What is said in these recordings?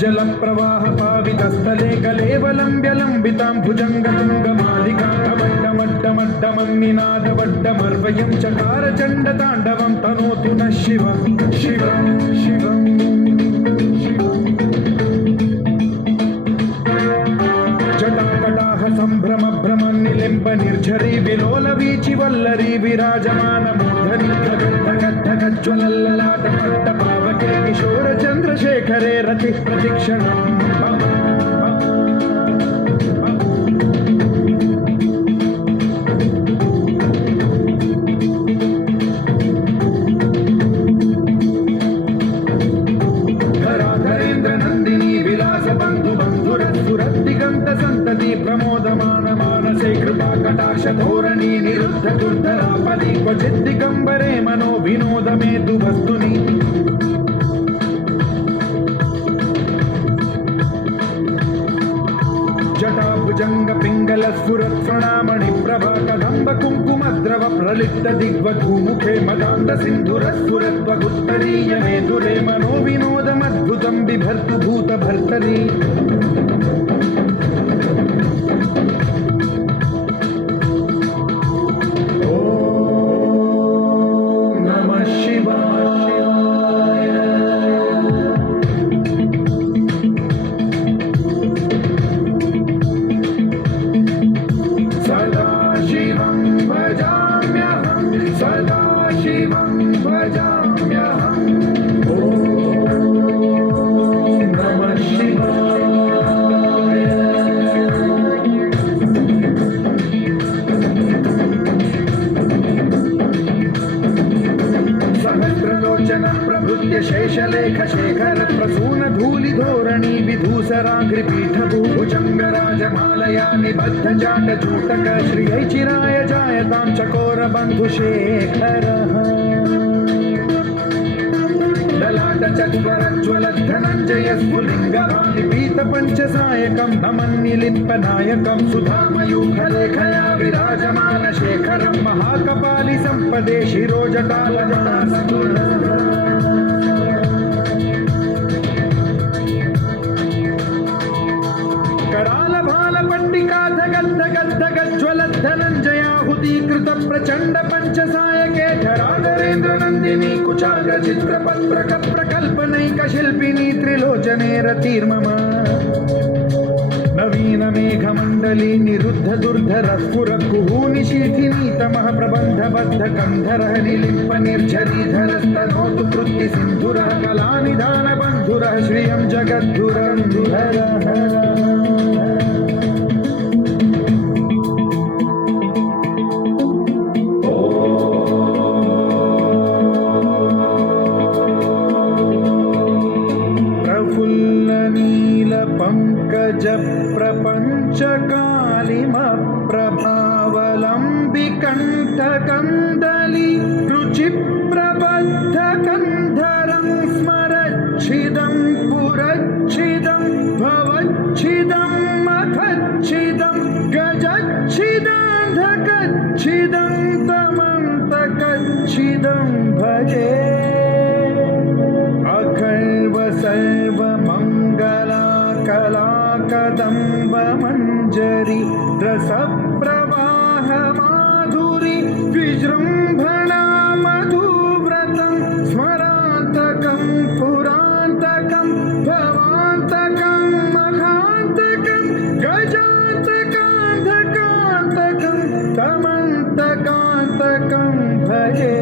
जल प्रवाह पावितस्थले कलेवलम्ब्यलम्बितां भुजङ्गतुङ्गमालिकां कवड्डमड्डमड्डमन्निनादवड्डमर्वयं चकार चण्डताण्डवं तनोतु नः शिवं शिवं शिवं जटाकटाह सम्भ्रम भ्रमन्निलिम्ब निर्झरी विलोल वीचि वल्लरी विराजमानमूर्धनि धगद्धगज्ज्वलल्ललाट पट्टपावके किशोर चन्द्रशेखरे रति प्रतिक्षणम् प्रमोदमान मानसे कृपा कटाक्ष धोरणी निरुद्ध दुर्धरापदि क्वचित् दिगम्बरे मनो विनोद मेतु वस्तुनि जटाभुजंग पिंगल स्फुरत् प्रणामणि प्रभा कदम्ब कुङ्कुमद्रव प्रलिप्त दिग्वधूमुखे मदान्त सिन्धुर स्फुरत्वगुत्तरीय मेधुरे मनो विनोदमद्भुतं बिभर्तु भूत भर्तरि शेषलेख शेखर प्रसून धूलि धोरणी विधूसराग्रिपीठ भुजंगराजमालया निबद्ध जाट चूटक श्रियै चिराय जायतां चकोर बन्धुशेखरः ललाट चत्वरज्ज्वलत् धनञ्जय स्फुलिङ्गवाणि पीत पञ्चसायकं नमन्निलिम्पनायकं सुधामयूखलेखया विराजमान शेखरं महाकपालि सम्पदे शिरोजटालजटासकुल कराल भाल पट्टिका धगद्धगद्धगज्ज्वलत् धनञ्जयाहुतीकृत प्रचण्ड पञ्चसायके धराधरेन्द्र नन्दिनी कुचाग्र चित्रपत्रक प्रकल्पनैक शिल्पिनी त्रिलोचने रतिर्मम नवीन मेघमण्डली निरुद्ध दुर्धर स्फुर कुहूनि शीथिनी तमः प्रबन्धबद्ध कन्धरः निलिम्प निर्झरीधरस्तनोतु कृत्ति सिन्धुरः कलानिधान बन्धुरः श्रियं जगद्धुरं हरः पंकज प्रपंच कालिमप्रभावलम्बिकण्ठ कन्दली रुचि प्रबद्ध कन्धरं स्मरच्छिदं पुरच्छिदं भवच्छिदं मखच्छिदं गजच्छिदान्धकच्छिदं तमन्तकच्छिदं भजे अखर्व सर्वमङ्गला कलाकदम्ब मञ्जरी रसप्रवाह माधुरी विजृम्भणा मधुव्रतं स्मरान्तकं पुरान्तकं भवान्तकं मखान्तकं गजान्तकान्धकान्तकं तमन्तकान्तकं भजे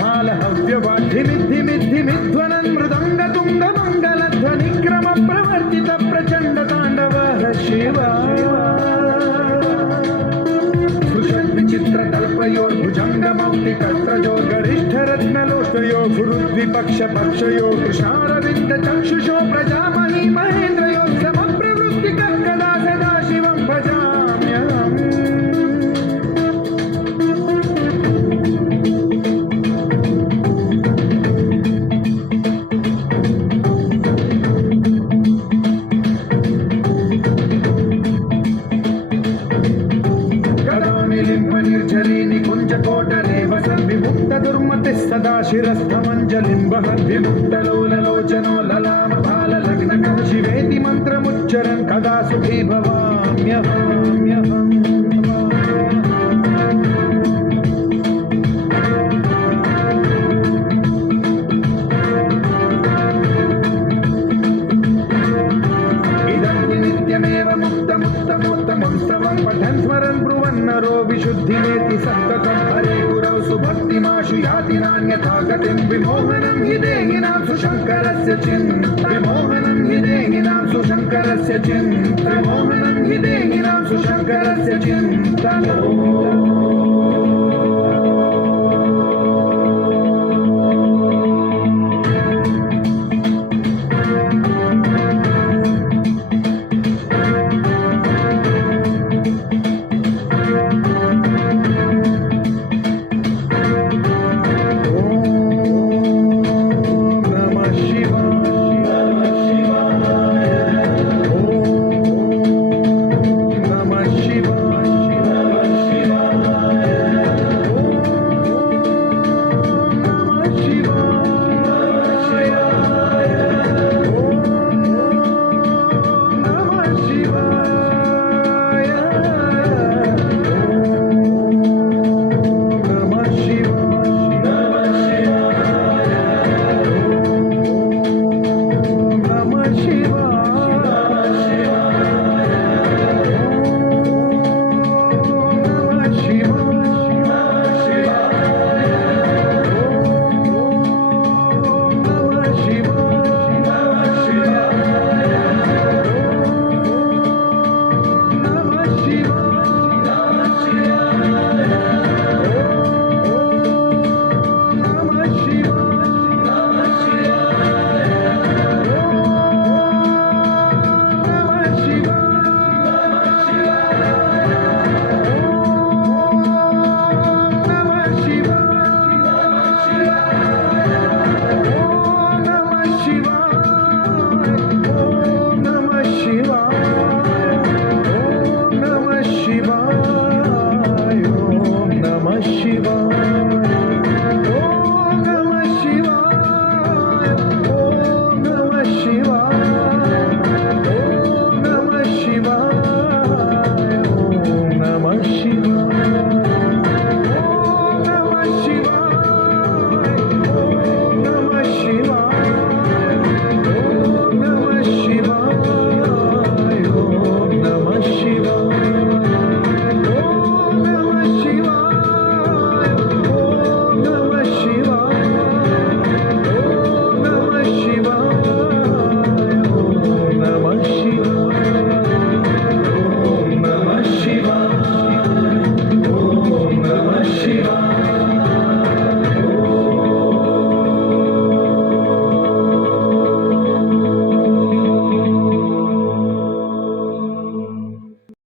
भाल हव्यवाद्धिमिद्धिमिद्धिमिध्वनन् मृदङ्गतुङ्ग मङ्गलध्वनिक्रम प्रवर्तित प्रचण्ड ताण्डवः शिव विचित्रकल्पयोर्भुजङ्गमौक्तिकत्रयो गरिष्ठरत्नलोष्टयो गुरुद्विपक्षपक्षयो कृष्णारविन्द चक्षुषो प्रजामहि महेन्द्रयो समप्रवृत्तिकर्कदा सदा शिवं भजाम्यहम् सदा शिरस्थमञ्जलिं वहद्विमुक्तलोललोचनो ललाम भाललग्नकं शिवेति मन्त्रमुच्चरन् कदा सुखी भवाम्यहम् नित्यमेव मुक्तमुत्तमोत्तमं स्तवं पठन् स्मरन् ब्रुवन्नरो विशुद्धिमेति सन्ततं हरे गुरौ सुभक्तिमाशु याति नान्यथा गतिं विमोहनं हि देहिनां सुशङ्करस्य विमोहनं हि देहिनां सुशङ्करस्य विमोहनं हि देहिनां सुशङ्करस्य चिन्तनम्